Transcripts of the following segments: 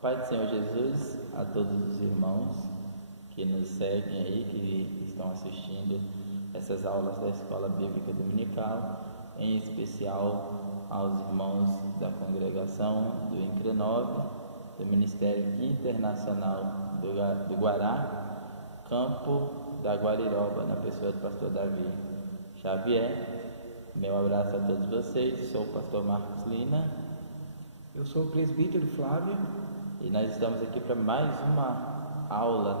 Pai do Senhor Jesus, a todos os irmãos que nos seguem aí, que estão assistindo essas aulas da Escola Bíblica Dominical, em especial aos irmãos da congregação do INCRE9, do Ministério Internacional do Guará, Campo da Guariroba, na pessoa do pastor Davi Xavier. Meu abraço a todos vocês, sou o pastor Marcos Lina. Eu sou o presbítero Flávio. E nós estamos aqui para mais uma aula,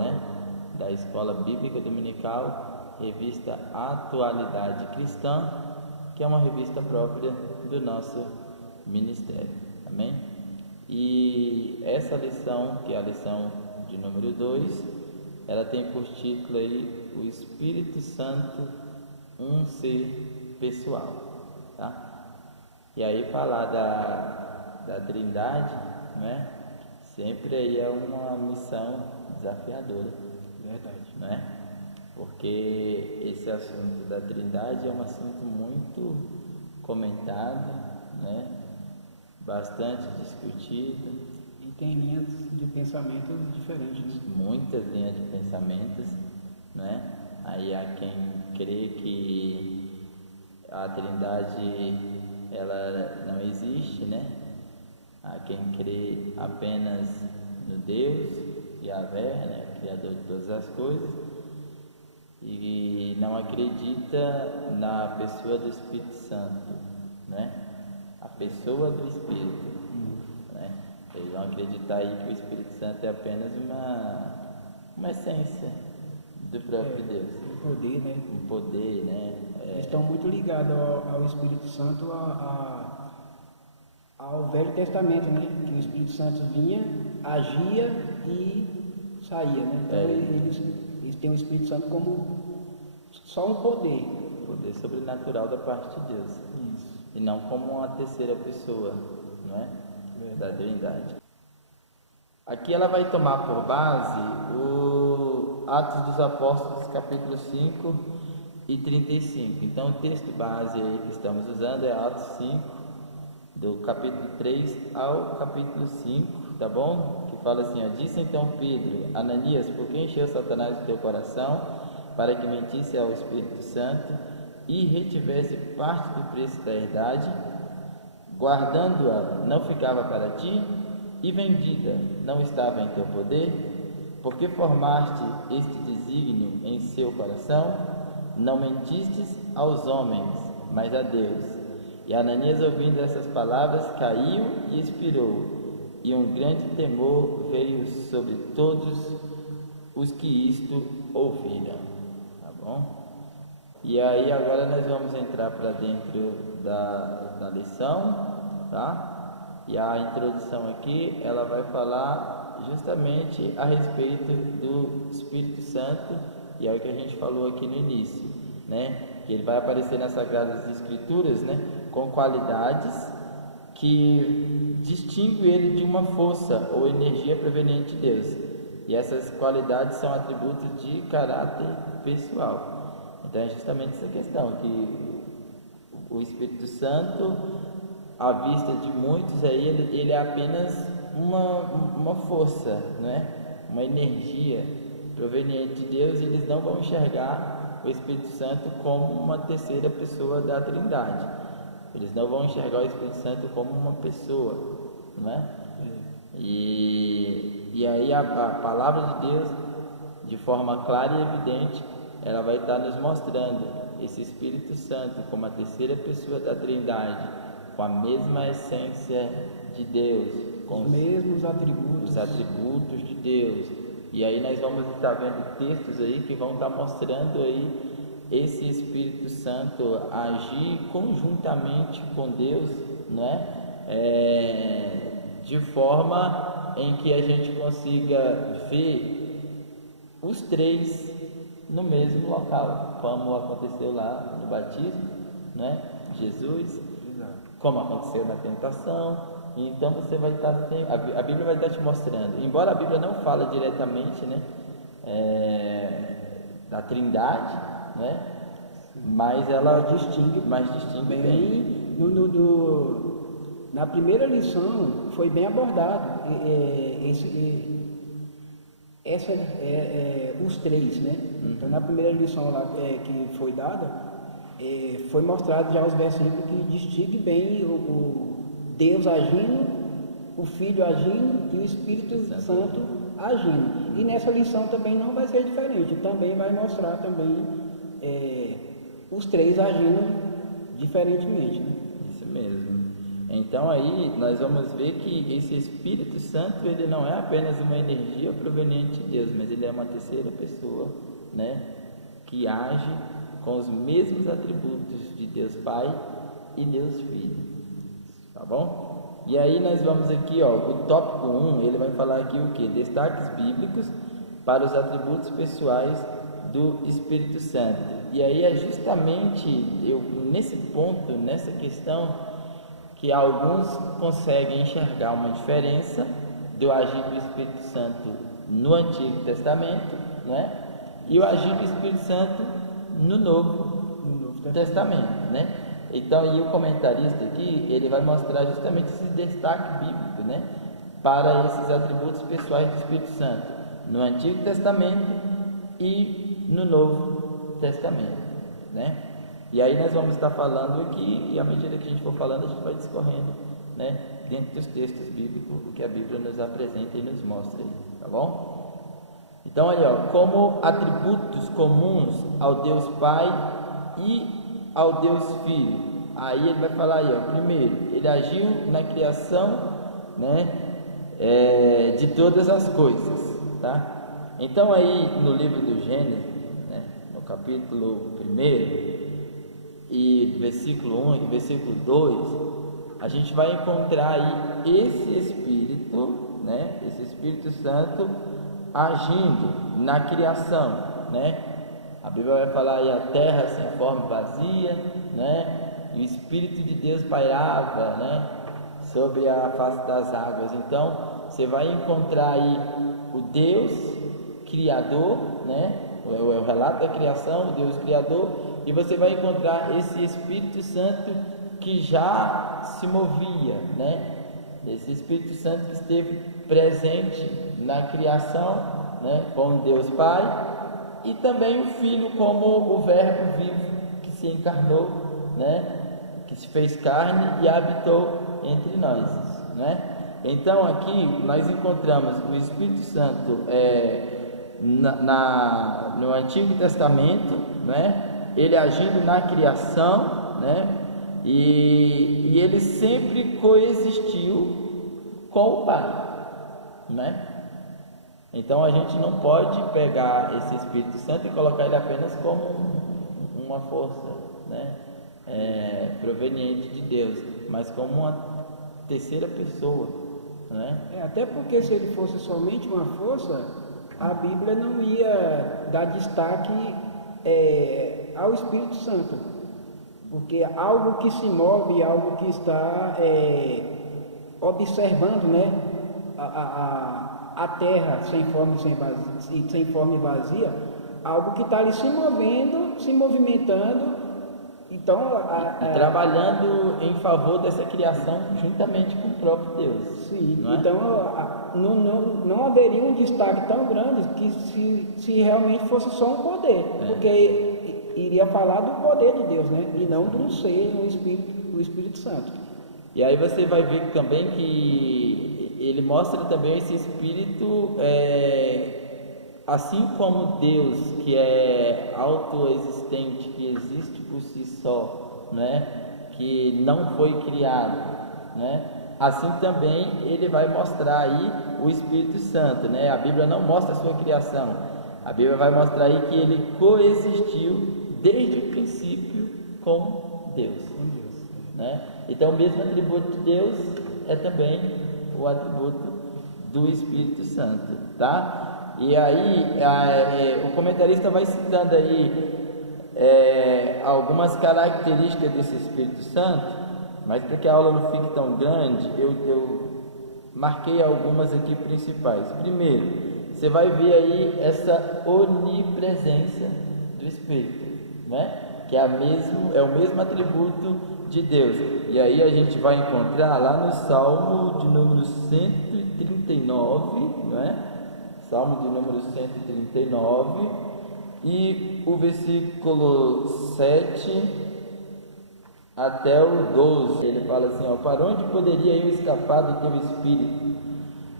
da Escola Bíblica Dominical, revista Atualidade Cristã, que é uma revista própria do nosso ministério, amém? E essa lição, que é a lição de número 2, ela tem por título aí, o Espírito Santo, um ser pessoal, tá? E aí falar da Trindade, né? Sempre aí é uma missão desafiadora. Verdade. Né? Porque esse assunto da Trindade é um assunto muito comentado, né? Bastante discutido. E tem linhas de pensamento diferentes. Muitas linhas de pensamentos, né? Aí há quem crê que a Trindade ela não existe, né? Há quem crê apenas no Deus, Yahvé, né, Criador de todas as coisas, e não acredita na pessoa do Espírito Santo, né? A pessoa do Espírito, né? Eles vão acreditar aí que o Espírito Santo é apenas uma essência do próprio Deus. O poder, né? O poder, né? Eles estão muito ligados ao Espírito Santo, ao Velho Testamento, né? Que o Espírito Santo vinha, agia e saía, né? Então eles têm o Espírito Santo como só um poder. Poder sobrenatural da parte de Deus. Isso. E não como uma terceira pessoa, não é? Da Trindade. Aqui ela vai tomar por base o Atos dos Apóstolos, capítulo 5 e 35. Então o texto base aí que estamos usando é Atos 5, do capítulo 3 ao capítulo 5, tá bom? Que fala assim, ó: disse então Pedro: Ananias, por que encheu Satanás o teu coração, para que mentisse ao Espírito Santo e retivesse parte do preço da herdade, guardando-a não ficava para ti, e vendida não estava em teu poder? Porque formaste este desígnio em seu coração? Não mentistes aos homens, mas a Deus. E Ananias, ouvindo essas palavras, caiu e expirou, e um grande temor veio sobre todos os que isto ouviram. Tá bom? E aí agora nós vamos entrar para dentro da lição, tá? E a introdução aqui, ela vai falar justamente a respeito do Espírito Santo, e é o que a gente falou aqui no início, né? Que ele vai aparecer nas Sagradas Escrituras, né? Com qualidades que distinguem ele de uma força ou energia proveniente de Deus. E essas qualidades são atributos de caráter pessoal. Então é justamente essa questão, que o Espírito Santo, à vista de muitos, aí, ele é apenas uma força, né? Uma energia proveniente de Deus, e eles não vão enxergar o Espírito Santo como uma terceira pessoa da Trindade. Eles não vão enxergar o Espírito Santo como uma pessoa, não é? E aí a palavra de Deus, de forma clara e evidente, ela vai estar nos mostrando esse Espírito Santo como a terceira pessoa da Trindade, com a mesma essência de Deus, com os mesmos atributos. Os atributos de Deus. E aí nós vamos estar vendo textos aí que vão estar mostrando aí esse Espírito Santo agir conjuntamente com Deus, de forma em que a gente consiga ver os três no mesmo local, como aconteceu lá no batismo, Jesus, como aconteceu na tentação. Então você vai estar, a Bíblia vai estar te mostrando, embora a Bíblia não fale diretamente, da Trindade, mas ela distingue bem Na primeira lição foi bem abordado os três, né? Então, na primeira lição lá que foi dada, foi mostrado já os versículos que distingue bem o Deus agindo, o Filho agindo e o Espírito Santo agindo. E nessa lição também não vai ser diferente, também vai mostrar também os três agindo diferentemente, né? Isso mesmo. Então aí nós vamos ver que esse Espírito Santo, ele não é apenas uma energia proveniente de Deus, mas ele é uma terceira pessoa, né, que age com os mesmos atributos de Deus Pai e Deus Filho, tá bom? E aí nós vamos aqui, ó, o tópico 1, ele vai falar aqui o que? Destaques bíblicos para os atributos pessoais do Espírito Santo. E aí é justamente nesse ponto, nessa questão, que alguns conseguem enxergar uma diferença do agir do Espírito Santo no Antigo Testamento, né? E o agir do Espírito Santo no Novo Testamento, né? Então, e o comentarista aqui, ele vai mostrar justamente esse destaque bíblico, né, para esses atributos pessoais do Espírito Santo no Antigo Testamento e no Novo Testamento, né? E aí nós vamos estar falando aqui, e à medida que a gente for falando, a gente vai discorrendo, né, dentro dos textos bíblicos, o que a Bíblia nos apresenta e nos mostra aí, tá bom? Então, aí, ó, como atributos comuns ao Deus Pai e ao Deus Filho. Aí ele vai falar aí, ó, primeiro, ele agiu na criação, né, de todas as coisas, tá? Então aí no livro do Gênesis, né, no capítulo 1, e versículo 1 e versículo 2, a gente vai encontrar aí esse Espírito, né, esse Espírito Santo agindo na criação, né? A Bíblia vai falar aí a terra sem forma e vazia, né? E o Espírito de Deus pairava, né, sobre a face das águas. Então, você vai encontrar aí o Deus Criador, né? O relato da criação, o Deus Criador. E você vai encontrar esse Espírito Santo que já se movia, né? Esse Espírito Santo que esteve presente na criação, né, com Deus Pai, e também o Filho como o Verbo vivo que se encarnou, né, que se fez carne e habitou entre nós, né? Então aqui nós encontramos o Espírito Santo no Antigo Testamento, né? Ele agindo na criação, né? E ele sempre coexistiu com o Pai, né? Então a gente não pode pegar esse Espírito Santo e colocar ele apenas como uma força, né, proveniente de Deus, mas como uma terceira pessoa, né? Até porque se ele fosse somente uma força, a Bíblia não ia dar destaque ao Espírito Santo, porque algo que se move, algo que está observando, né, a terra sem forma e vazia, algo que está ali se movendo, se movimentando, então e trabalhando em favor dessa criação juntamente com o próprio Deus. Sim, não é? Então não haveria um destaque tão grande que se realmente fosse só um poder, porque iria falar do poder de Deus, né? E não do ser, o Espírito Santo. E aí você vai ver também que ele mostra também esse Espírito, assim como Deus, que é autoexistente, que existe por si só, né? Que não foi criado, né? Assim também ele vai mostrar aí o Espírito Santo, né? A Bíblia não mostra a sua criação, a Bíblia vai mostrar aí que ele coexistiu desde o princípio com Deus, né? Então o mesmo atributo de Deus é também o atributo do Espírito Santo, tá? E aí o comentarista vai citando aí algumas características desse Espírito Santo, mas para que a aula não fique tão grande, eu marquei algumas aqui principais. Primeiro, você vai ver aí essa onipresença do Espírito, né? Que é o mesmo atributo de Deus. E aí a gente vai encontrar lá no Salmo de número 139, não é? Salmo de número 139 e o versículo 7 até o 12. Ele fala assim, ó: para onde poderia eu escapar do teu espírito?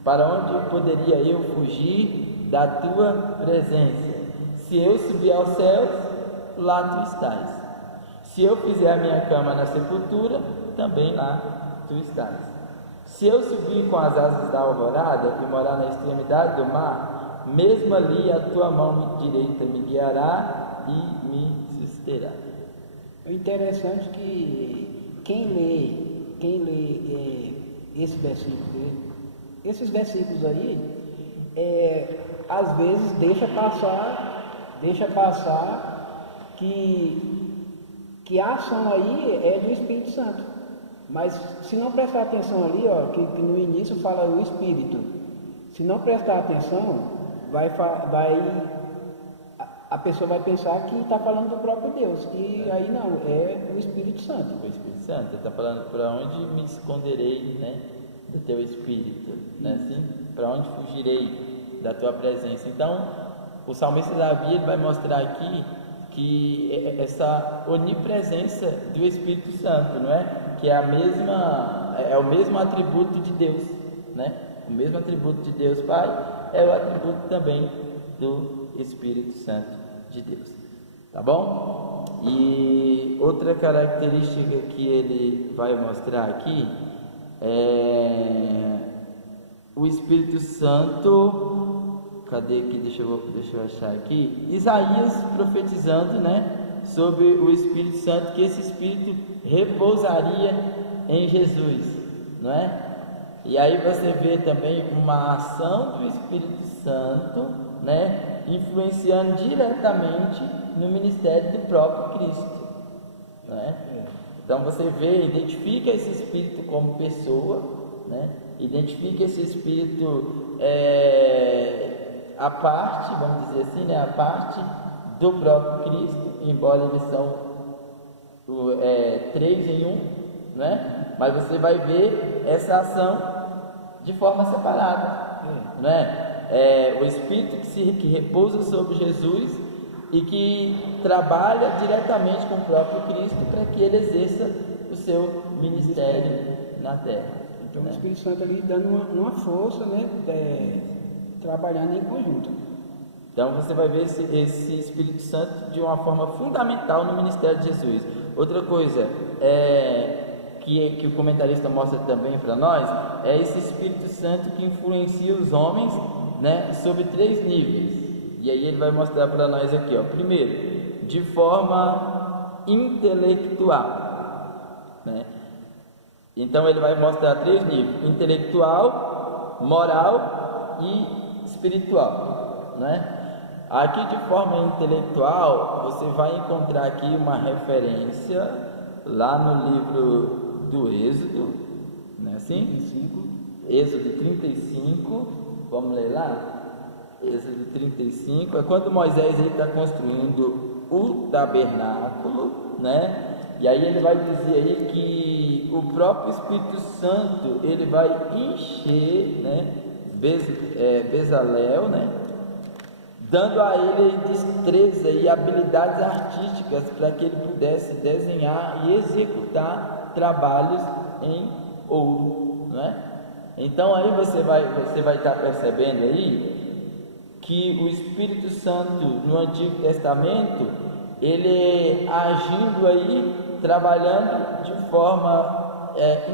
Para onde poderia eu fugir da tua presença? Se eu subir aos céus, lá tu estás. Se eu fizer a minha cama na sepultura, também lá tu estás. Se eu subir com as asas da alvorada e morar na extremidade do mar, mesmo ali a tua mão direita me guiará e me susterá. É interessante que quem lê esses versículos aí, às vezes deixa passar que a ação aí é do Espírito Santo. Mas se não prestar atenção ali, ó, que no início fala o Espírito, se não prestar atenção, a pessoa vai pensar que está falando do próprio Deus, e aí não, é o Espírito Santo. O Espírito Santo, ele está falando: para onde me esconderei, né, do teu Espírito, né, assim? Para onde fugirei da tua presença? Então, o salmista Davi, ele vai mostrar aqui que essa onipresença do Espírito Santo, não é? Que é o mesmo atributo de Deus, né? O mesmo atributo de Deus Pai é o atributo também do Espírito Santo de Deus, tá bom? E outra característica que ele vai mostrar aqui é o Espírito Santo. Cadê aqui? Deixa eu achar aqui. Isaías profetizando, né, sobre o Espírito Santo, que esse Espírito repousaria em Jesus, não é? E aí você vê também uma ação do Espírito Santo, né, influenciando diretamente no ministério do próprio Cristo, não é? Então você vê, identifica esse Espírito como pessoa, né? Identifica esse Espírito a parte, vamos dizer assim, né, a parte do próprio Cristo, embora eles são três em um, né? Mas você vai ver essa ação de forma separada, né? O Espírito que repousa sobre Jesus e que trabalha diretamente com o próprio Cristo para que ele exerça o seu ministério na terra. Então, né? O Espírito Santo ali dando uma força, né? Trabalhando em conjunto. Então você vai ver esse Espírito Santo de uma forma fundamental no ministério de Jesus. Outra coisa que o comentarista mostra também para nós é esse Espírito Santo que influencia os homens, né, sobre 3 níveis. E aí ele vai mostrar para nós aqui, ó. Primeiro, de forma intelectual, né? Então ele vai mostrar 3 níveis: intelectual, moral e espiritual, né? Aqui, de forma intelectual, você vai encontrar aqui uma referência lá no livro do Êxodo, né? Assim? 35. Êxodo 35, vamos ler lá? Êxodo 35 é quando Moisés está construindo o tabernáculo, né? E aí ele vai dizer aí que o próprio Espírito Santo ele vai encher, né, Bezalel, né, dando a ele destreza e habilidades artísticas para que ele pudesse desenhar e executar trabalhos em ouro, né? Então aí você vai estar percebendo aí que o Espírito Santo no Antigo Testamento, ele agindo aí, trabalhando de forma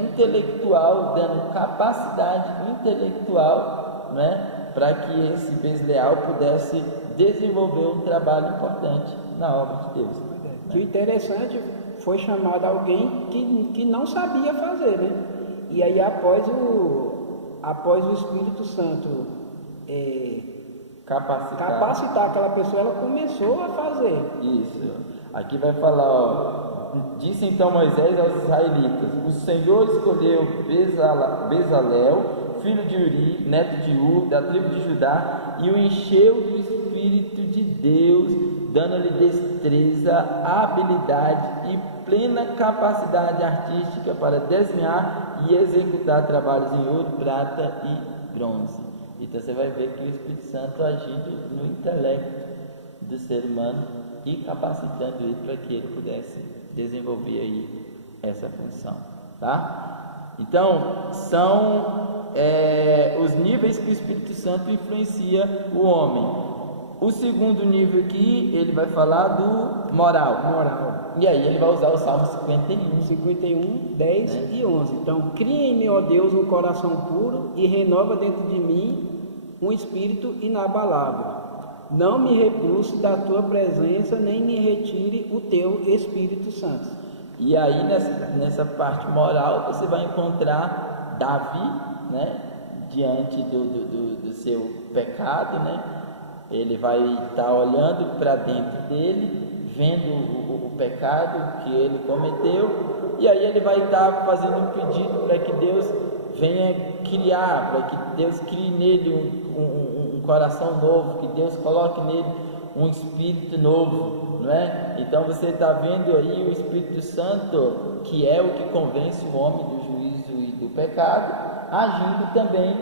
intelectual, dando capacidade intelectual, né, para que esse Bezalel pudesse desenvolver um trabalho importante na obra de Deus. Que interessante, foi chamado alguém que não sabia fazer, né? E aí após o Espírito Santo capacitar aquela pessoa, ela começou a fazer. Isso. Aqui vai falar, ó: disse então Moisés aos israelitas: o Senhor escolheu Bezalel, filho de Uri, neto de Ur, da tribo de Judá, e o encheu do Espírito de Deus dando-lhe destreza, habilidade e plena capacidade artística para desenhar e executar trabalhos em ouro, prata e bronze. Então você vai ver que o Espírito Santo agindo no intelecto do ser humano e capacitando ele para que ele pudesse desenvolver aí essa função, tá? Então são os níveis que o Espírito Santo influencia o homem. O segundo nível aqui, ele vai falar do moral. E aí ele vai usar o Salmo 51, 10 e 11. Então, cria em mim, ó Deus, um coração puro e renova dentro de mim um espírito inabalável. Não me repulse da tua presença, nem me retire o teu Espírito Santo. E aí nessa parte moral você vai encontrar Davi, né, diante do seu pecado, né? Ele vai estar olhando para dentro dele, vendo o pecado que ele cometeu, e aí ele vai estar fazendo um pedido para que Deus venha criar, para que Deus crie nele um coração novo, que Deus coloque nele um espírito novo, não é? Então você está vendo aí o Espírito Santo, que é o que convence o homem do juízo e do pecado, agindo também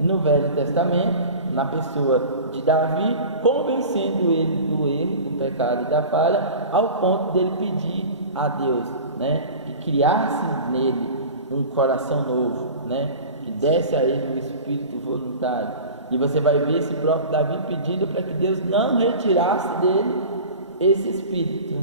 no Velho Testamento, na pessoa de Davi, convencendo ele do erro, do pecado e da falha, ao ponto dele pedir a Deus, né, que criasse nele um coração novo, né, que desse a ele um espírito voluntário. E você vai ver esse próprio Davi pedindo para que Deus não retirasse dele esse espírito,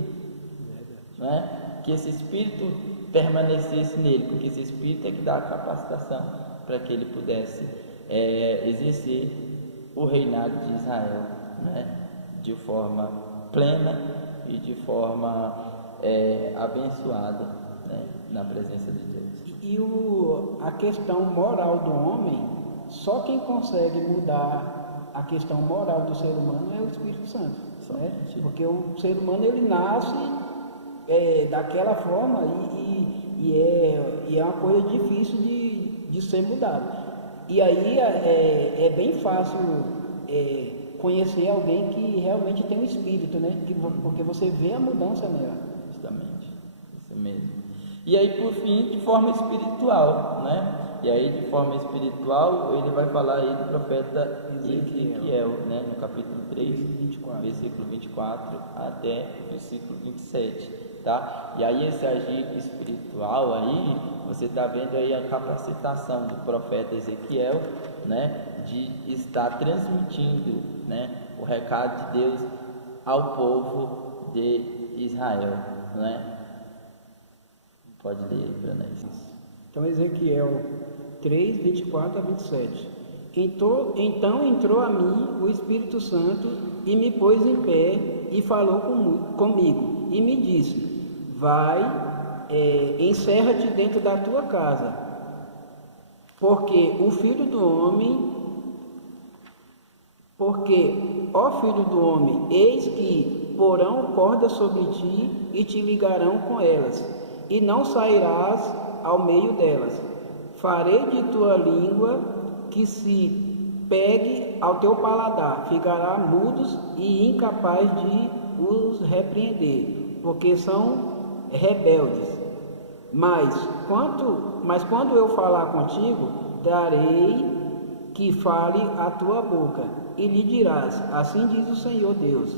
né, que esse espírito permanecesse nele, porque esse espírito é que dá a capacitação para que ele pudesse exercer o reinado de Israel, né, de forma plena e de forma abençoada, né, na presença de Deus. E a questão moral do homem, só quem consegue mudar a questão moral do ser humano é o Espírito Santo, né? Porque o ser humano ele nasce daquela forma e é uma coisa difícil de ser mudado. E aí é bem fácil conhecer alguém que realmente tem um espírito, né? Porque você vê a mudança nela. Justamente, isso mesmo. E aí, por fim, de forma espiritual, né? E aí, de forma espiritual, ele vai falar aí do profeta Ezequiel, né? No capítulo 3, versículo 24 até o versículo 27, tá? E aí, esse agir espiritual aí, você está vendo aí a capacitação do profeta Ezequiel, né? De estar transmitindo, né, o recado de Deus ao povo de Israel, né? Pode ler aí para nós. Então, Ezequiel 3, 24 a 27. Então entrou a mim o Espírito Santo e me pôs em pé e falou comigo e me disse: vai, encerra-te dentro da tua casa, porque ó filho do homem, eis que porão cordas sobre ti e te ligarão com elas, e não sairás ao meio delas. Farei de tua língua que se pegue ao teu paladar, ficará mudos e incapaz de os repreender, porque são rebeldes. Mas quando eu falar contigo, darei que fale a tua boca, e lhe dirás: assim diz o Senhor Deus.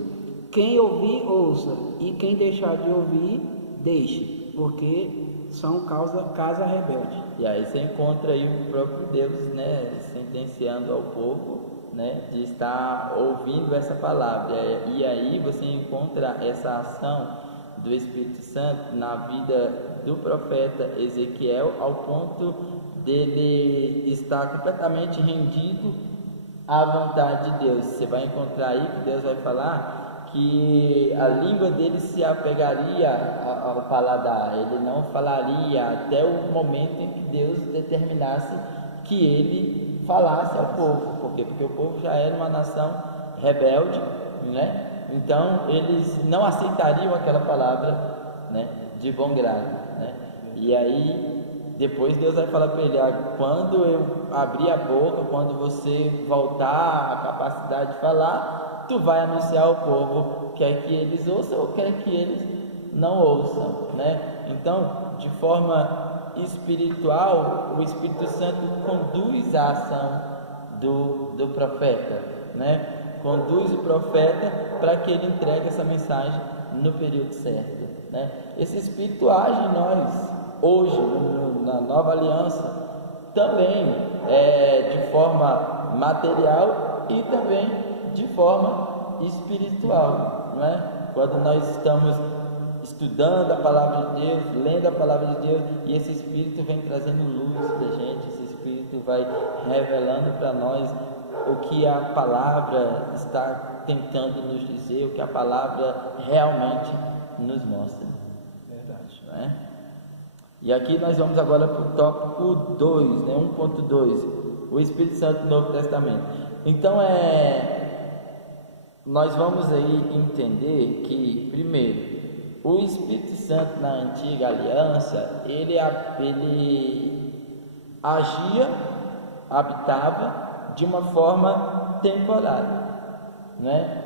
Quem ouvir, ouça, e quem deixar de ouvir, deixe, porque são casa rebelde. E aí você encontra aí o próprio Deus, né, sentenciando ao povo, né, de estar ouvindo essa palavra. E aí você encontra essa ação do Espírito Santo na vida do profeta Ezequiel, ao ponto dele estar completamente rendido à vontade de Deus. Você vai encontrar aí que Deus vai falar que a língua dele se apegaria ao paladar, ele não falaria até o momento em que Deus determinasse que ele falasse ao povo. Por quê? Porque o povo já era uma nação rebelde, né? Então eles não aceitariam aquela palavra, né, de bom grado, né? E aí depois Deus vai falar para ele: quando eu abrir a boca, quando você voltar à capacidade de falar, tu vai anunciar ao povo, quer que eles ouçam ou quer que eles não ouçam, né? Então, de forma espiritual, o Espírito Santo conduz a ação do profeta, né? Conduz o profeta para que ele entregue essa mensagem no período certo, né? Esse Espírito age em nós hoje, na nova aliança, também de forma material e também de forma espiritual, não é? Quando nós estamos estudando a palavra de Deus, lendo a palavra de Deus, e esse Espírito vem trazendo luz para a gente, esse Espírito vai revelando para nós o que a palavra está tentando nos dizer, o que a palavra realmente nos mostra. Verdade. Não é? E aqui nós vamos agora para o tópico 2, né? 1.2, o Espírito Santo do Novo Testamento. Então nós vamos aí entender que, primeiro, o Espírito Santo na antiga aliança, ele agia, habitava de uma forma temporária, né?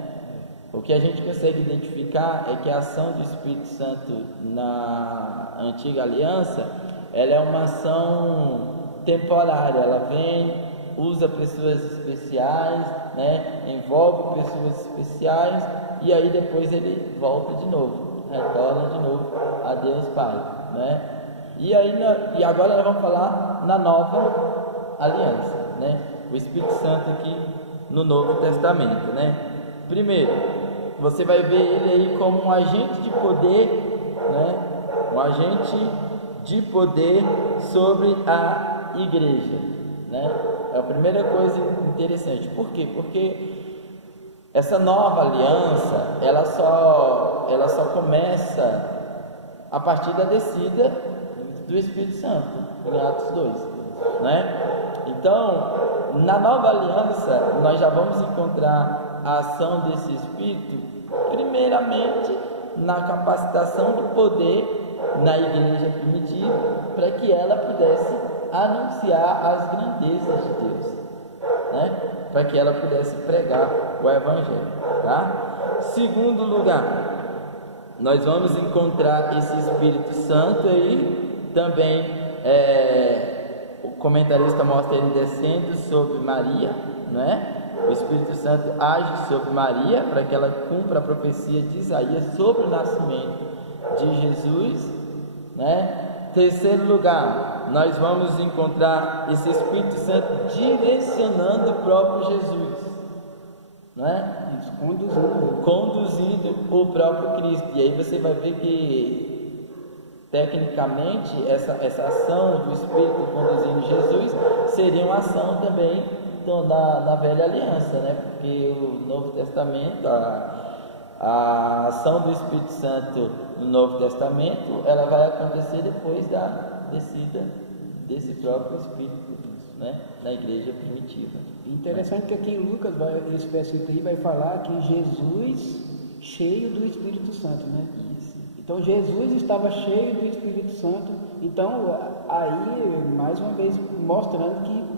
O que a gente consegue identificar é que a ação do Espírito Santo na antiga aliança, ela é uma ação temporária, ela vem, usa pessoas especiais, né? Envolve pessoas especiais, e aí depois ele volta de novo, retorna de novo a Deus Pai, né? E agora nós vamos falar na nova aliança, né? O Espírito Santo aqui no Novo Testamento, né? Primeiro, você vai ver ele aí como um agente de poder, né? Um agente de poder sobre a igreja, né? É a primeira coisa interessante. Por quê? Porque essa nova aliança, ela só começa a partir da descida do Espírito Santo, em Atos 2, né? Então, na nova aliança, nós já vamos encontrar a ação desse Espírito, primeiramente, na capacitação do poder na igreja primitiva, para que ela pudesse anunciar as grandezas de Deus, né? Para que ela pudesse pregar o Evangelho, tá? Segundo lugar, nós vamos encontrar esse Espírito Santo aí, também, o comentarista mostra ele descendo sobre Maria, né? O Espírito Santo age sobre Maria para que ela cumpra a profecia de Isaías sobre o nascimento de Jesus, né? Terceiro lugar, nós vamos encontrar esse Espírito Santo direcionando o próprio Jesus, né? Isso, conduzindo o próprio Cristo. E aí você vai ver que tecnicamente essa ação do Espírito conduzindo Jesus seria uma ação também na velha aliança, né? Porque o Novo Testamento, a ação do Espírito Santo no Novo Testamento, ela vai acontecer depois da descida desse próprio Espírito, né? Na igreja primitiva. Interessante que aqui em Lucas, esse versículo aí vai falar que Jesus cheio do Espírito Santo, né? Isso. Então Jesus estava cheio do Espírito Santo. Então aí mais uma vez mostrando que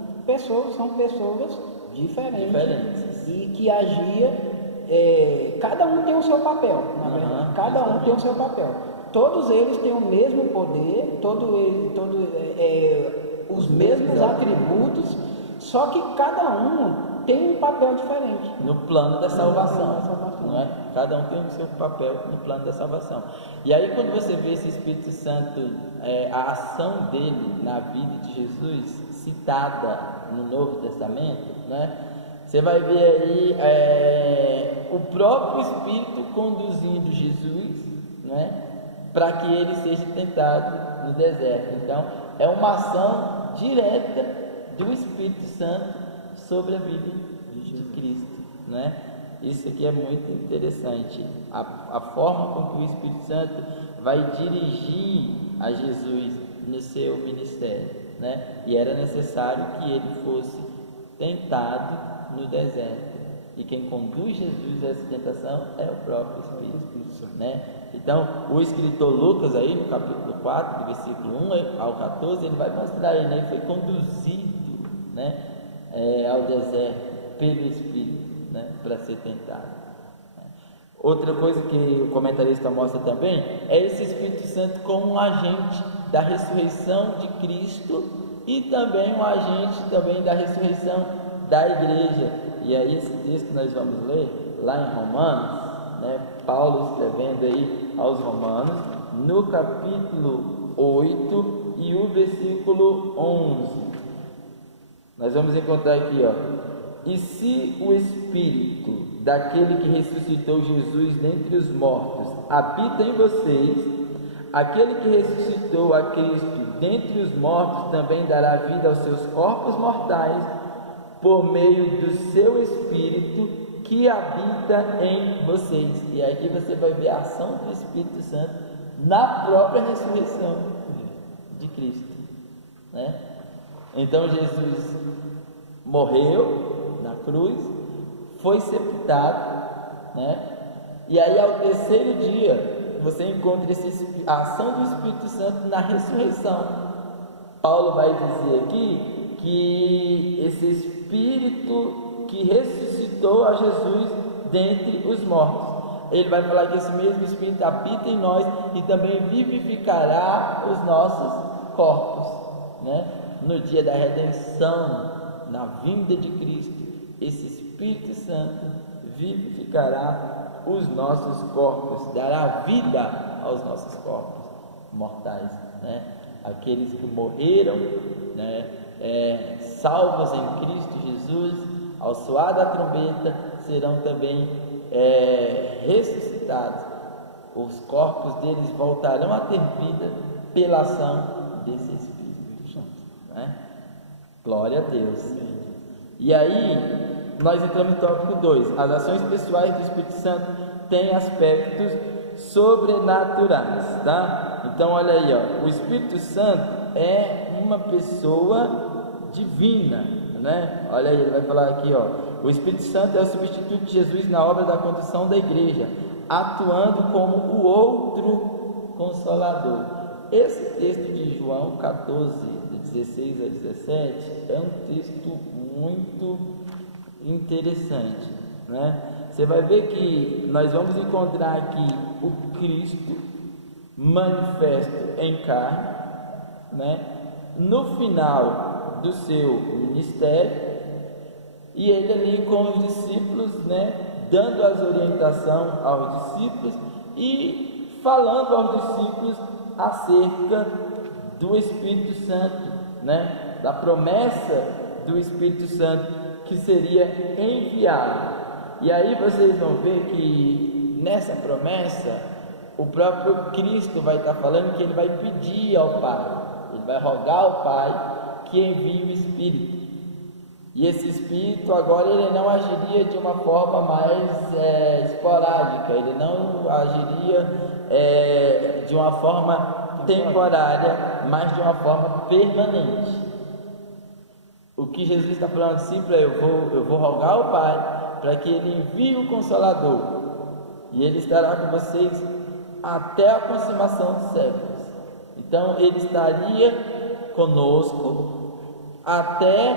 são pessoas diferentes. E que agia, cada um tem o seu papel, na verdade. Cada um tem o seu papel. Todos eles têm o mesmo poder, os mesmos atributos, só que cada um tem um papel diferente no plano da salvação, não é? Cada um tem o seu papel no plano da salvação. E aí quando você vê esse Espírito Santo, a ação dele na vida de Jesus citada no Novo Testamento, né? Você vai ver aí o próprio Espírito conduzindo Jesus, né? Para que ele seja tentado no deserto. Então é uma ação direta do Espírito Santo sobre a vida de Cristo, né? Isso aqui é muito interessante, a forma com que o Espírito Santo vai dirigir a Jesus no seu ministério, né? E era necessário que ele fosse tentado no deserto, e quem conduz Jesus a essa tentação é o próprio Espírito Santo, né? Então o escritor Lucas aí no capítulo 4, do versículo 1 ao 14, ele vai mostrar aí, né? Ele foi conduzido, né? Ao deserto pelo Espírito, né? para ser tentado. Outra coisa que o comentarista mostra também é esse Espírito Santo como um agente da ressurreição de Cristo e também um agente também da ressurreição da igreja. E aí esse texto nós vamos ler lá em Romanos, né? Paulo escrevendo aí aos Romanos, no capítulo 8 e o versículo 11. Nós vamos encontrar aqui, ó. E se o Espírito daquele que ressuscitou Jesus dentre os mortos habita em vocês, aquele que ressuscitou a Cristo dentre os mortos também dará vida aos seus corpos mortais por meio do seu Espírito que habita em vocês. E aqui você vai ver a ação do Espírito Santo na própria ressurreição de Cristo, né? Então Jesus morreu na cruz, foi sepultado, né? E aí ao terceiro dia você encontra a ação do Espírito Santo na ressurreição. Paulo vai dizer aqui que esse Espírito que ressuscitou a Jesus dentre os mortos, ele vai falar que esse mesmo Espírito habita em nós e também vivificará os nossos corpos, né? No dia da redenção, na vinda de Cristo, esse Espírito Santo vivificará os nossos corpos, dará vida aos nossos corpos mortais, né? Aqueles que morreram, né? Salvos em Cristo Jesus, ao soar da trombeta, serão também ressuscitados. Os corpos deles voltarão a ter vida pela ação desse Espírito Santo, né? Glória a Deus. E aí, nós entramos no tópico 2. As ações pessoais do Espírito Santo têm aspectos sobrenaturais, tá? Então, olha aí, ó. O Espírito Santo é uma pessoa divina, né? Olha aí, ele vai falar aqui, ó. O Espírito Santo é o substituto de Jesus na obra da condução da igreja, atuando como o outro Consolador. Esse texto de João 14, de 16 a 17, é um texto muito interessante, né? Você vai ver que nós vamos encontrar aqui o Cristo manifesto em carne, né? No final do seu ministério, e ele ali com os discípulos, né? Dando as orientações aos discípulos e falando aos discípulos acerca do Espírito Santo, né? Da promessa do Espírito Santo que seria enviado. E aí vocês vão ver que nessa promessa o próprio Cristo vai estar falando que ele vai pedir ao Pai, ele vai rogar ao Pai que envie o Espírito. E esse Espírito agora ele não agiria de uma forma mais esporádica, ele não agiria de uma forma temporária, mas de uma forma permanente. O que Jesus está falando sempre é: eu vou rogar ao Pai para que ele envie o Consolador, e ele estará com vocês até a consumação dos séculos. Então ele estaria conosco até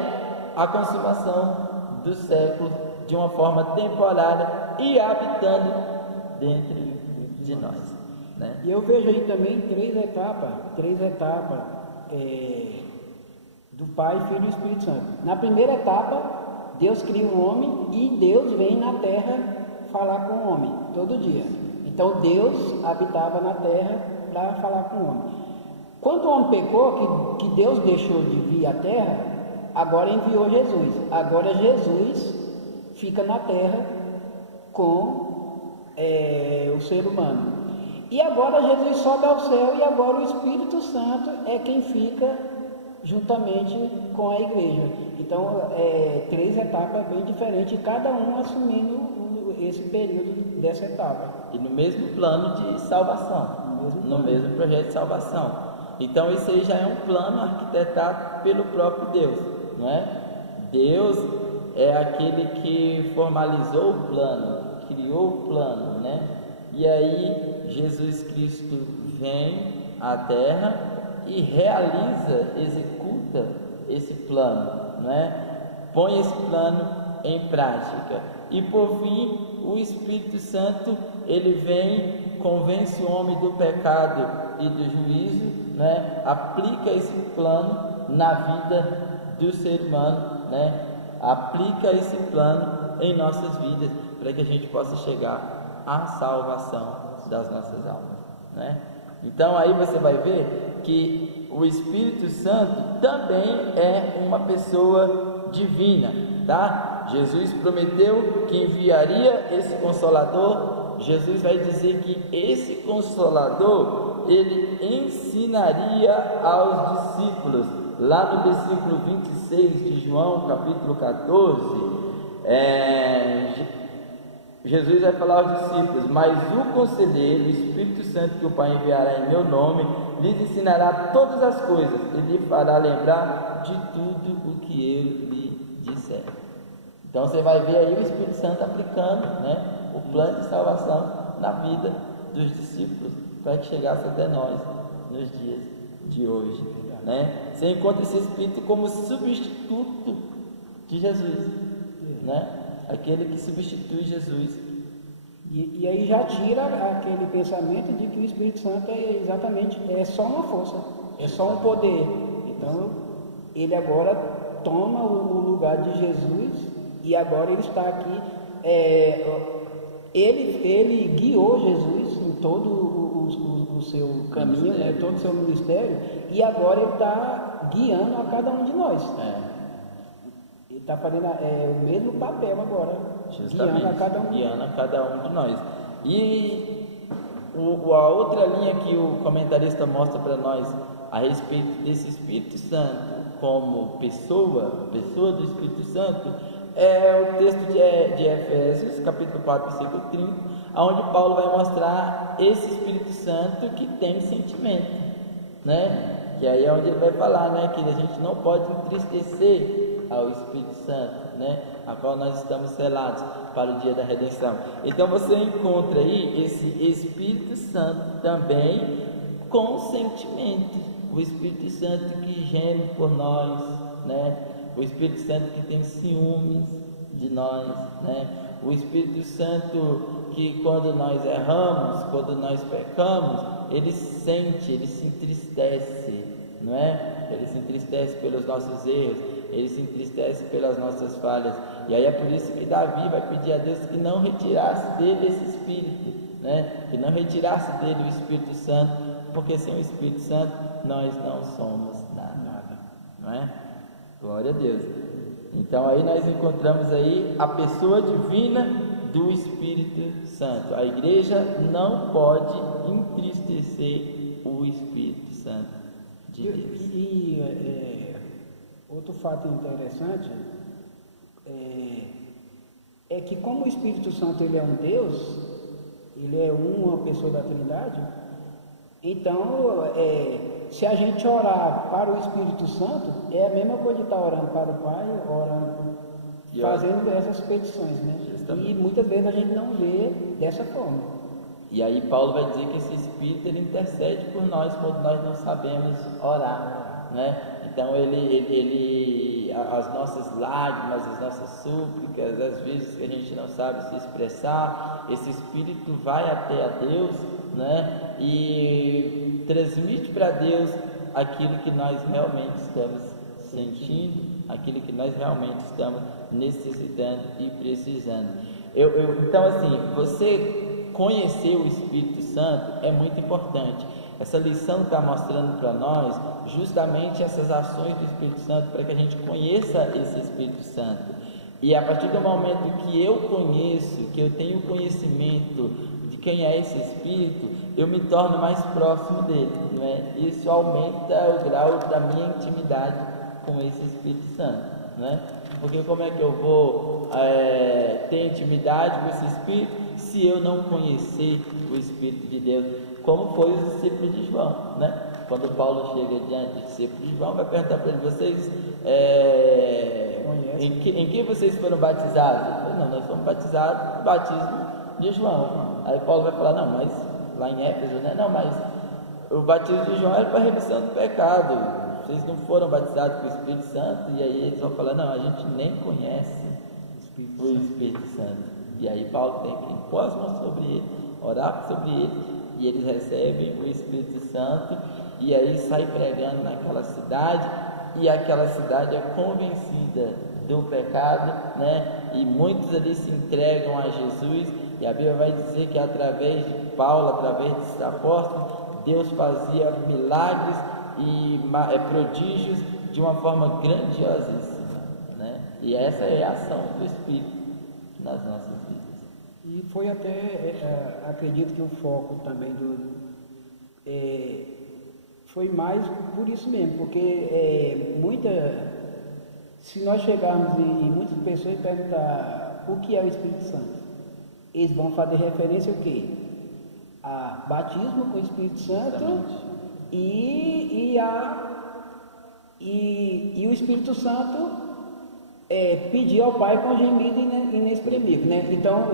a consumação dos séculos, de uma forma temporária e habitando dentro de nós, né? E eu vejo aí também três etapas do Pai, Filho e Espírito Santo. Na primeira etapa, Deus cria um homem e Deus vem na terra falar com o homem todo dia. Então Deus habitava na terra para falar com o homem. Quando o homem pecou, que Deus deixou de vir à terra, agora enviou Jesus. Agora Jesus fica na terra com o ser humano. E agora Jesus sobe ao céu, e agora o Espírito Santo é quem fica juntamente com a igreja. Então, três etapas bem diferentes, cada um assumindo esse período dessa etapa. E no mesmo plano de salvação, no mesmo projeto de salvação. Então, isso aí já é um plano arquitetado pelo próprio Deus, não é? Deus é aquele que formalizou o plano, criou o plano, né? E aí, Jesus Cristo vem à Terra e realiza, executa esse plano, né? Põe esse plano em prática. E por fim, o Espírito Santo, ele vem, convence o homem do pecado e do juízo, né? Aplica esse plano na vida do ser humano, né? Aplica esse plano em nossas vidas, para que a gente possa chegar à salvação das nossas almas, né? Então aí você vai ver que o Espírito Santo também é uma pessoa divina, tá? Jesus prometeu que enviaria esse Consolador. Jesus vai dizer que esse Consolador, ele ensinaria aos discípulos. Lá no versículo 26 de João, capítulo 14, Jesus vai falar aos discípulos: mas o Conselheiro, o Espírito Santo, que o Pai enviará em meu nome, lhes ensinará todas as coisas e lhe fará lembrar de tudo o que eu lhe disser. Então você vai ver aí o Espírito Santo aplicando, né, o plano de salvação na vida dos discípulos, para que chegasse até nós nos dias de hoje, né? Você encontra esse Espírito como substituto de Jesus, né? Aquele que substitui Jesus. E aí já tira aquele pensamento de que o Espírito Santo é só uma força, é só um poder. Então ele agora toma o lugar de Jesus e agora ele está aqui. Ele guiou Jesus em todo o seu caminho, né, todo o seu ministério, e agora ele está guiando a cada um de nós. Ele está fazendo o mesmo papel agora, guiando a cada um de nós. E a outra linha que o comentarista mostra para nós a respeito desse Espírito Santo como pessoa do Espírito Santo, é o texto de Efésios, capítulo 4, versículo 30, onde Paulo vai mostrar esse Espírito Santo que tem sentimento, né? Que aí é onde ele vai falar, né, que a gente não pode entristecer ao Espírito Santo, né, a qual nós estamos selados para o dia da redenção. Então você encontra aí esse Espírito Santo também com sentimento, o Espírito Santo que geme por nós, né? O Espírito Santo que tem ciúmes de nós, né? O Espírito Santo que quando nós erramos, quando nós pecamos, ele sente, ele se entristece, não é? Ele se entristece pelos nossos erros, ele se entristece pelas nossas falhas. E aí é por isso que Davi vai pedir a Deus que não retirasse dele esse Espírito, né? Que não retirasse dele o Espírito Santo, porque sem o Espírito Santo nós não somos nada, não é? Glória a Deus. Então aí nós encontramos aí a pessoa divina do Espírito Santo. A igreja não pode entristecer o Espírito Santo de Deus. Outro fato interessante é que como o Espírito Santo ele é um Deus, ele é uma pessoa da Trindade, então se a gente orar para o Espírito Santo, é a mesma coisa de estar orando para o Pai, fazendo essas petições, né? Justamente. E muitas vezes a gente não vê dessa forma. E aí Paulo vai dizer que esse Espírito ele intercede por nós quando nós não sabemos orar, né? Então as nossas lágrimas, as nossas súplicas, às vezes que a gente não sabe se expressar, esse Espírito vai até a Deus, né? E transmite para Deus aquilo que nós realmente estamos sentindo, aquilo que nós realmente estamos necessitando e precisando. Então assim, você conhecer o Espírito Santo é muito importante. Essa lição está mostrando para nós justamente essas ações do Espírito Santo, para que a gente conheça esse Espírito Santo. E a partir do momento que eu conheço, que eu tenho conhecimento de quem é esse Espírito, eu me torno mais próximo dele, não é? Isso aumenta o grau da minha intimidade com esse Espírito Santo, né? Porque como é que eu vou ter intimidade com esse Espírito se eu não conhecer o Espírito de Deus? Como foi os discípulos de João, né? Quando Paulo chega diante dos discípulos de João, vai perguntar para ele: vocês, em que vocês foram batizados? Ele, não, nós fomos batizados no batismo de João. Aí Paulo vai falar: não, mas lá em Éfeso, né? Não, mas o batismo de João era para remissão do pecado. Vocês não foram batizados com o Espírito Santo? E aí eles vão falar: não, a gente nem conhece o Espírito Santo. E aí Paulo tem que impor as mãos sobre ele, orar sobre ele, e eles recebem o Espírito Santo, e aí sai pregando naquela cidade, e aquela cidade é convencida do pecado, né? E muitos ali se entregam a Jesus, e a Bíblia vai dizer que através de Paulo, através desses apóstolos, Deus fazia milagres e prodígios de uma forma grandiosíssima, né? E essa é a ação do Espírito nas nossas vidas. E foi até, acredito que o foco também foi mais por isso mesmo, porque se nós chegarmos em muitas pessoas e perguntar o que é o Espírito Santo, eles vão fazer referência ao quê? A batismo com o Espírito Santo e o Espírito Santo pedir ao Pai com gemido inexprimível, né? Então,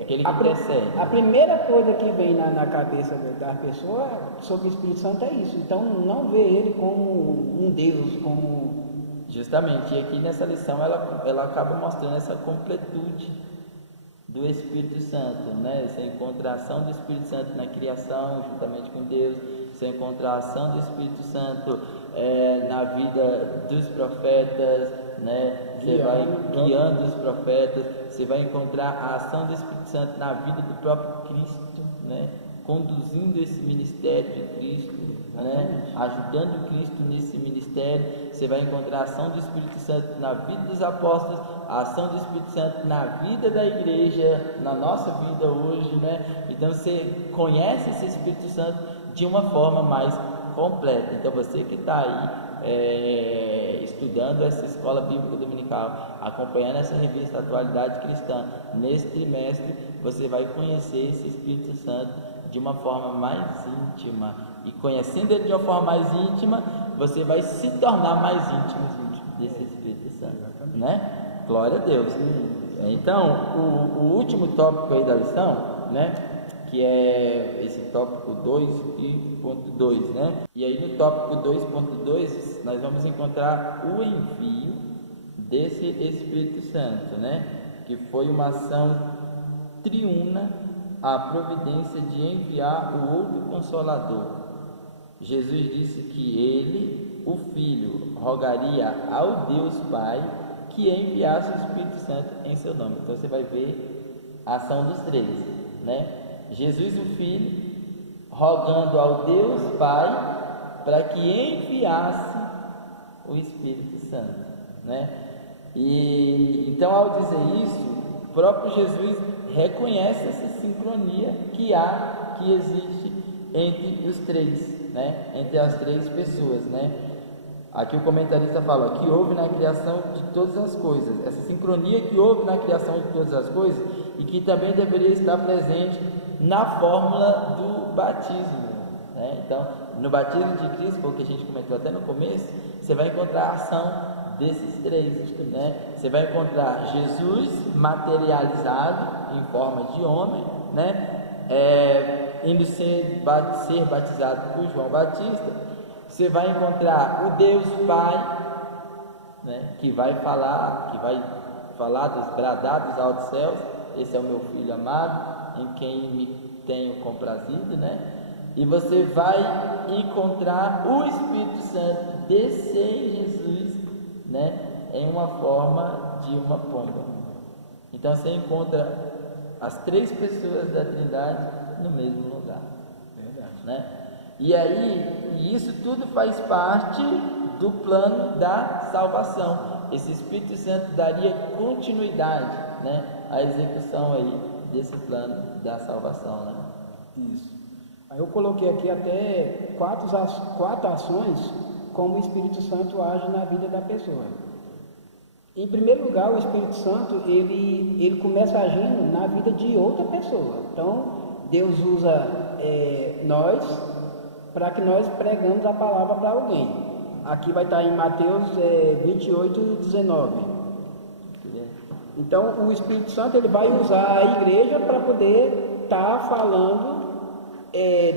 aquele que intercede. A primeira coisa que vem na cabeça da pessoa sobre o Espírito Santo é isso. Então, não vê ele como um Deus, como... Justamente, e aqui nessa lição ela acaba mostrando essa completude do Espírito Santo, né? Você encontra a ação do Espírito Santo na criação, juntamente com Deus. Você encontra a ação do Espírito Santo na vida dos profetas, né? Você vai guiando os profetas. Você vai encontrar a ação do Espírito Santo na vida do próprio Cristo, né? Conduzindo esse ministério de Cristo, né? Ajudando Cristo nesse ministério. Você vai encontrar a ação do Espírito Santo na vida dos apóstolos, a ação do Espírito Santo na vida da igreja, na nossa vida hoje, né? Então você conhece esse Espírito Santo de uma forma mais completa. Então você que está aí estudando essa escola bíblica dominical, acompanhando essa revista Atualidade Cristã, nesse trimestre você vai conhecer esse Espírito Santo de uma forma mais íntima, e conhecendo ele de uma forma mais íntima, você vai se tornar mais íntimo desse Espírito Santo, né? Glória a Deus. Então, o último tópico aí da lição, né? Que é esse tópico 2.2, né? E aí no tópico 2.2 nós vamos encontrar o envio desse Espírito Santo, né? Que foi uma ação triuna, a providência de enviar o outro Consolador. Jesus disse que ele, o Filho, rogaria ao Deus Pai que enviasse o Espírito Santo em seu nome. Então você vai ver a ação dos três, né? Jesus, o Filho, rogando ao Deus Pai para que enviasse o Espírito Santo, né? E então, ao dizer isso, o próprio Jesus reconhece essa sincronia que existe entre os três, né? Entre as três pessoas, né? Aqui o comentarista fala que houve na criação de todas as coisas, essa sincronia que houve na criação de todas as coisas e que também deveria estar presente na fórmula do batismo, né? Então, no batismo de Cristo, porque a gente comentou até no começo, você vai encontrar a ação desses três, né? Você vai encontrar Jesus materializado em forma de homem, né? Indo ser batizado por João Batista. Você vai encontrar o Deus Pai, né? Que vai falar dos bradados altos céus. Esse é o meu filho amado, em quem me tenho comprazido, né? E você vai encontrar o Espírito Santo descer em Jesus, né? Em uma forma de uma pomba. Então você encontra as três pessoas da Trindade no mesmo lugar. Verdade. Né? E aí, isso tudo faz parte do plano da salvação. Esse Espírito Santo daria continuidade, né, à execução aí desse plano da salvação, né? Isso. Aí eu coloquei aqui até quatro ações como o Espírito Santo age na vida da pessoa. Em primeiro lugar, o Espírito Santo ele começa agindo na vida de outra pessoa. Então, Deus usa nós para que nós pregamos a palavra para alguém. Aqui vai estar em Mateus 28:19. Então, o Espírito Santo ele vai usar a igreja para poder estar falando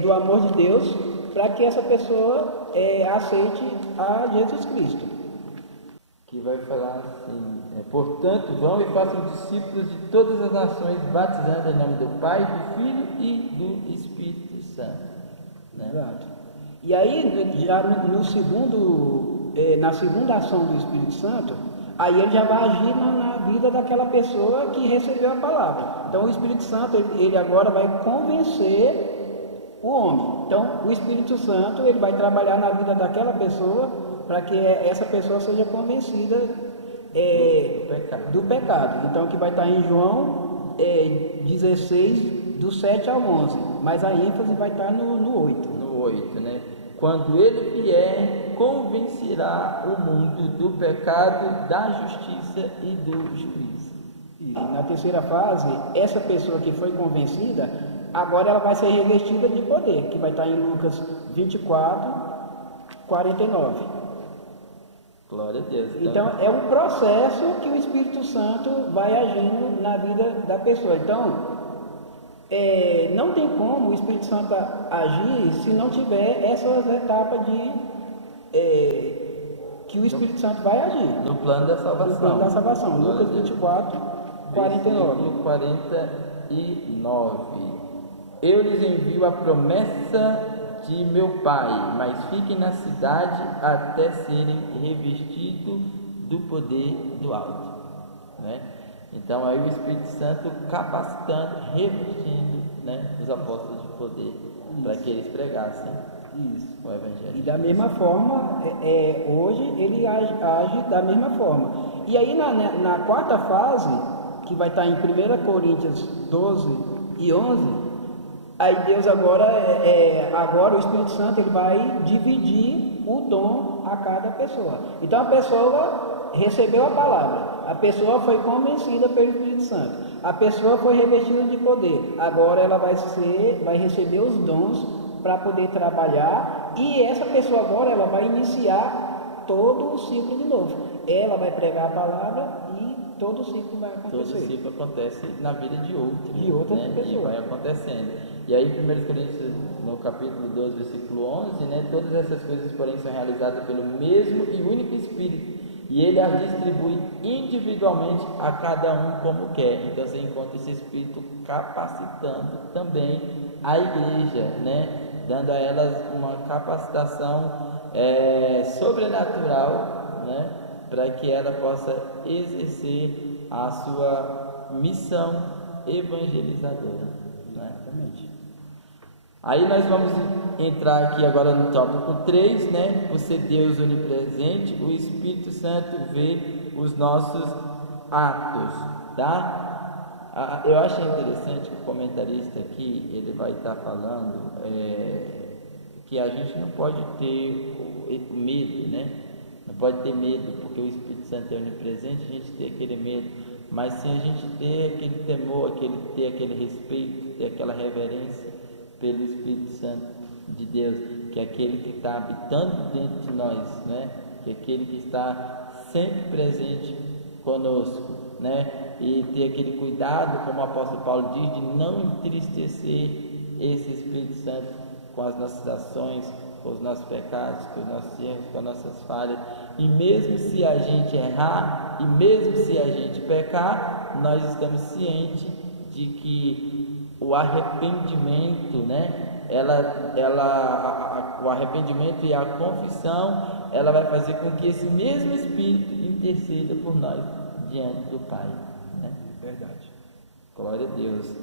do amor de Deus, para que essa pessoa aceite a Jesus Cristo. que vai falar assim, portanto, vão e façam discípulos de todas as nações, batizando em nome do Pai, do Filho e do Espírito Santo. Né? Exato. E aí, já no segundo, na segunda ação do Espírito Santo, aí ele já vai agir na vida daquela pessoa que recebeu a palavra. Então o Espírito Santo, ele agora vai convencer o homem. Então o Espírito Santo, ele vai trabalhar na vida daquela pessoa para que essa pessoa seja convencida do pecado. Então que vai estar em João 16, do 7 ao 11, mas a ênfase vai estar no 8. No 8, né? Quando ele vier, convencerá o mundo do pecado, da justiça e do juízo. E na terceira fase, essa pessoa que foi convencida, agora ela vai ser revestida de poder, que vai estar em Lucas 24, 49. Glória a Deus. Então é um processo que o Espírito Santo vai agindo na vida da pessoa. Então, não tem como o Espírito Santo agir se não tiver essas etapas que o Espírito Santo vai agir. No plano da salvação. No plano da salvação. Lucas 24, 49. 49. Eu lhes envio a promessa de meu Pai, mas fiquem na cidade até serem revestidos do poder do alto. Né? Então aí o Espírito Santo capacitando, revestindo, né, os apóstolos de poder para que eles pregassem o Evangelho. E da mesma forma, hoje ele age da mesma forma. E aí na quarta fase, que vai estar em 1 Coríntios 12 e 11, aí Deus agora o Espírito Santo, ele vai dividir o dom a cada pessoa. Então a pessoa recebeu a palavra, a pessoa foi convencida pelo Espírito Santo, a pessoa foi revestida de poder, agora ela vai receber os dons para poder trabalhar, e essa pessoa agora ela vai iniciar todo o ciclo de novo. Ela vai pregar a palavra e todo o ciclo vai acontecer. Todo o ciclo acontece na vida de outras né? pessoas. E vai acontecendo. E aí 1 Coríntios, no capítulo 12, versículo 11, né? Todas essas coisas, porém, são realizadas pelo mesmo e único Espírito, e ele as distribui individualmente a cada um como quer. Então você encontra esse Espírito capacitando também a igreja, né? Dando a elas uma capacitação sobrenatural, né? Para que ela possa exercer a sua missão evangelizadora. Né? Exatamente. Aí nós vamos entrar aqui agora no tópico 3, né? Por ser Deus onipresente, o Espírito Santo vê os nossos atos, tá? Eu achei interessante que o comentarista aqui, ele vai estar falando que a gente não pode ter medo, né? Não pode ter medo, porque o Espírito Santo é onipresente, a gente tem aquele medo, mas sim a gente ter aquele temor, ter aquele respeito, ter aquela reverência pelo Espírito Santo de Deus, que é aquele que está habitando dentro de nós, né? Que é aquele que está sempre presente conosco, né? E ter aquele cuidado, como o apóstolo Paulo diz, de não entristecer esse Espírito Santo com as nossas ações, com os nossos pecados, com os nossos erros, com as nossas falhas. E mesmo se a gente errar, e mesmo se a gente pecar, nós estamos cientes de que o arrependimento, né? O arrependimento e a confissão, ela vai fazer com que esse mesmo Espírito interceda por nós diante do Pai, né? Verdade. Glória a Deus.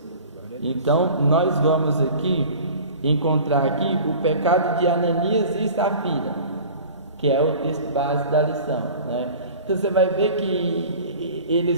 Então nós vamos aqui encontrar aqui o pecado de Ananias e Safira, que é o texto base da lição, né? Então você vai ver que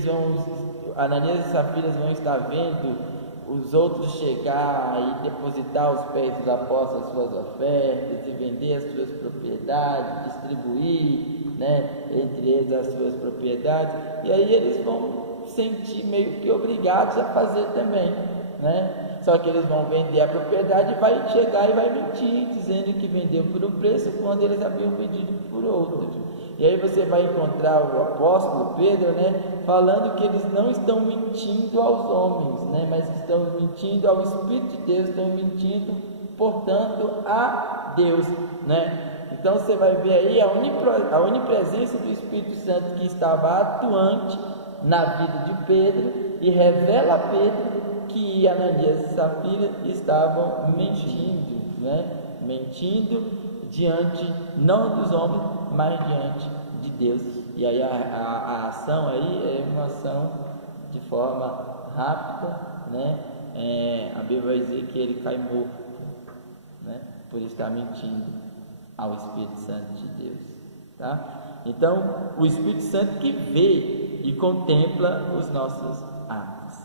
Ananias e Safira vão estar vendo os outros chegar e depositar aos pés dos apóstolos as suas ofertas e vender as suas propriedades, distribuir, né, entre eles as suas propriedades, e aí eles vão sentir meio que obrigados a fazer também, né? Só que eles vão vender a propriedade e vai chegar e vai mentir, dizendo que vendeu por um preço quando eles haviam vendido por outro. E aí você vai encontrar o apóstolo Pedro, né, falando que eles não estão mentindo aos homens, né, mas estão mentindo ao Espírito de Deus, estão mentindo, portanto, a Deus, né? Então você vai ver aí a onipresença do Espírito Santo que estava atuante na vida de Pedro e revela a Pedro que Ananias e Safira estavam mentindo, né? Mentindo diante, não dos homens, mas diante de Deus. E aí a ação aí é uma ação de forma rápida, né? A Bíblia vai dizer que ele cai morto, né? Por estar mentindo ao Espírito Santo de Deus, tá? Então, o Espírito Santo que vê e contempla os nossos atos.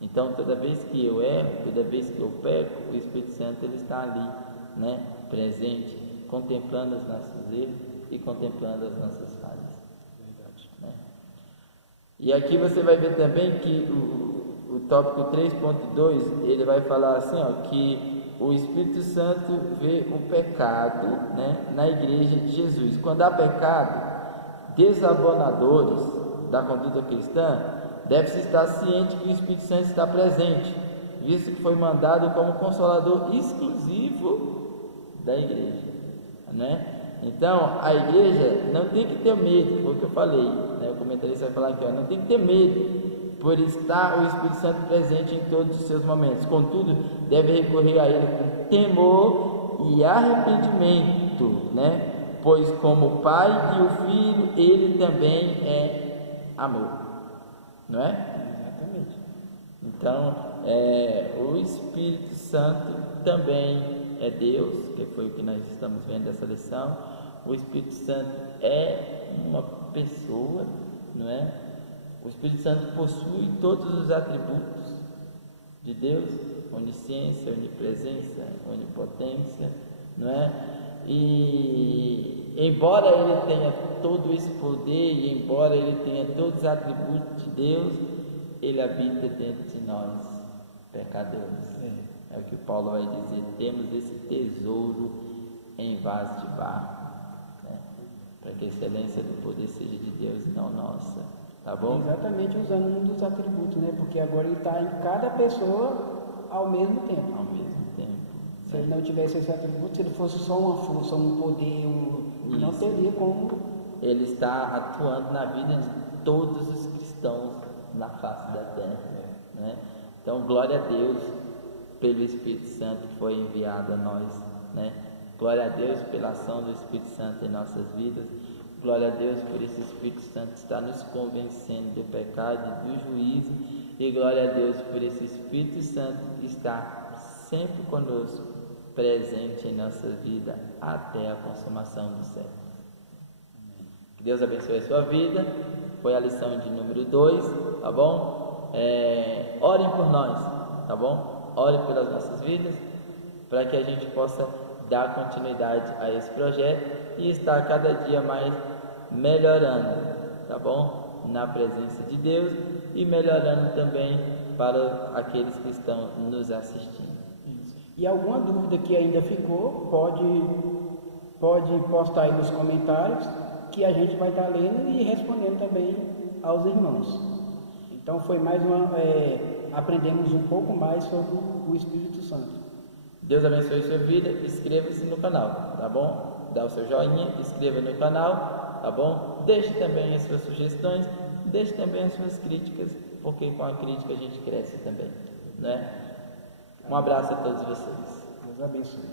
Então, toda vez que eu erro, toda vez que eu peco, o Espírito Santo ele está ali, né? Presente, contemplando os nossos erros e contemplando as nossas falhas. Verdade, né? E aqui você vai ver também que o tópico 3.2, ele vai falar assim, ó, que o Espírito Santo vê o pecado, né, na igreja de Jesus. Quando há pecado, desabonadores da conduta cristã, deve-se estar ciente que o Espírito Santo está presente, visto que foi mandado como consolador exclusivo da igreja, né? Então, a igreja não tem que ter medo, foi o que eu falei, né? O comentarista vai falar aqui, ó, não tem que ter medo por estar o Espírito Santo presente em todos os seus momentos. Contudo, deve recorrer a ele com temor e arrependimento, né? Pois como o Pai e o Filho, ele também é amor, não é? Exatamente. Então, o Espírito Santo também é Deus, que foi o que nós estamos vendo dessa lição. O Espírito Santo é uma pessoa, não é? O Espírito Santo possui todos os atributos de Deus: onisciência, onipresença, onipotência, não é? E embora ele tenha todo esse poder e embora ele tenha todos os atributos de Deus, ele habita dentro de nós, pecadores. É o que Paulo vai dizer: temos esse tesouro em vaso de barro, né? Para que a excelência do poder seja de Deus e não nossa. Tá bom? Exatamente, usando um dos atributos, né? Porque agora ele está em cada pessoa ao mesmo tempo. Ao mesmo tempo. Se ele não tivesse esse atributo, se ele fosse só uma força, um poder, não teria como. Ele está atuando na vida de todos os cristãos na face da terra, né? Então, glória a Deus pelo Espírito Santo que foi enviado a nós, né? Glória a Deus pela ação do Espírito Santo em nossas vidas. Glória a Deus por esse Espírito Santo que está nos convencendo do pecado e do juízo. E glória a Deus por esse Espírito Santo que está sempre conosco, presente em nossa vida até a consumação dos séculos. Que Deus abençoe a sua vida. Foi a lição de número 2, tá bom? Orem por nós, tá bom? Orem pelas nossas vidas, para que a gente possa dar continuidade a esse projeto e estar cada dia mais melhorando, tá bom? Na presença de Deus e melhorando também para aqueles que estão nos assistindo. Isso. E alguma dúvida que ainda ficou, pode postar aí nos comentários, que a gente vai estar lendo e respondendo também aos irmãos. Então foi mais aprendemos um pouco mais sobre o Espírito Santo. Deus abençoe a sua vida. Inscreva-se no canal, tá bom? Dá o seu joinha, inscreva no canal, tá bom? Deixe também as suas sugestões, deixe também as suas críticas, porque com a crítica a gente cresce também, né? Um abraço a todos vocês. Deus abençoe.